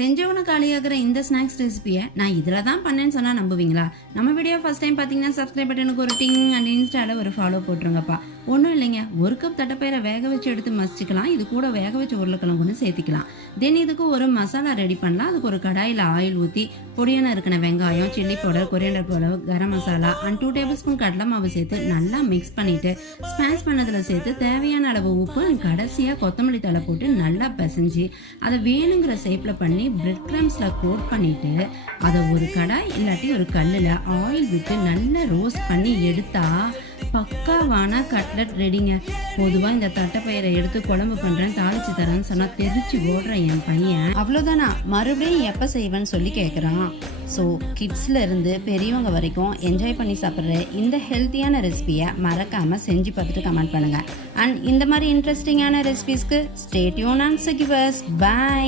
செஞ்சவன காலியாகிற இந்த ஸ்நாக்ஸ் ரெசிபியை நான் இதில் தான் பண்ணேன்னு சொன்னால் நம்புவீங்களா? நம்ம வீடியோ ஃபஸ்ட் டைம் பார்த்தீங்கன்னா சப்ஸ்கிரைப் பட்டனுக்கு ஒரு டிங் அண்ட் இன்ஸ்டாவில் ஒரு ஃபாலோ போட்டுருங்கப்பா. ஒன்றும் இல்லைங்க, ஒரு கப் தட்டைப்பயிரை வேக வச்சு எடுத்து மசிச்சுக்கலாம். இது கூட வேக வச்சு உருளைக்கிழங்கு சேர்த்துக்கலாம். தென் இதுக்கு ஒரு மசாலா ரெடி பண்ணலாம். அதுக்கு ஒரு கடாயில் ஆயில் ஊற்றி பொடியான இருக்கிற வெங்காயம், chilli powder, coriander powder, garam masala and 2 table spoon கடலை மாவு சேர்த்து நல்லா மிக்ஸ் பண்ணிவிட்டு ஸ்மாஷ் பண்ணதில் சேர்த்து தேவையான அளவு உப்பு அண்ட் கடைசியாக கொத்தமல்லி தழை போட்டு நல்லா பிசைஞ்சு அதை வேணுங்கிற ஷேப்பில் பண்ணி பிரெட் கிரம்ஸில் கோட் பண்ணிவிட்டு அதை ஒரு கடாய் இல்லாட்டி ஒரு கல்லில் ஆயில் விட்டு நல்லா ரோஸ்ட் பண்ணி எடுத்தா பக்காவான கட்லட் ரெடிங்க. பொதுவாக இந்த தட்டைப்பயிரை எடுத்து குழம்பு பண்ணுறேன், தாளிச்சு தரேன்னு சொன்னால் தெரிச்சு ஓடுற என் பையன் அவ்வளோதானா மறுபடியும் எப்போ செய்வேன்னு சொல்லி கேட்குறான். ஸோ கிட்ஸில் இருந்து பெரியவங்க வரைக்கும் என்ஜாய் பண்ணி சாப்பிட்ற இந்த ஹெல்த்தியான ரெசிபியை மறக்காமல் செஞ்சு பார்த்துட்டு கமெண்ட் பண்ணுங்கள். அண்ட் இந்த மாதிரி இன்ட்ரெஸ்டிங்கான ரெசிபிஸ்க்கு ஸ்டே டியூன் அண்ட் சகிவர்ஸ். பை.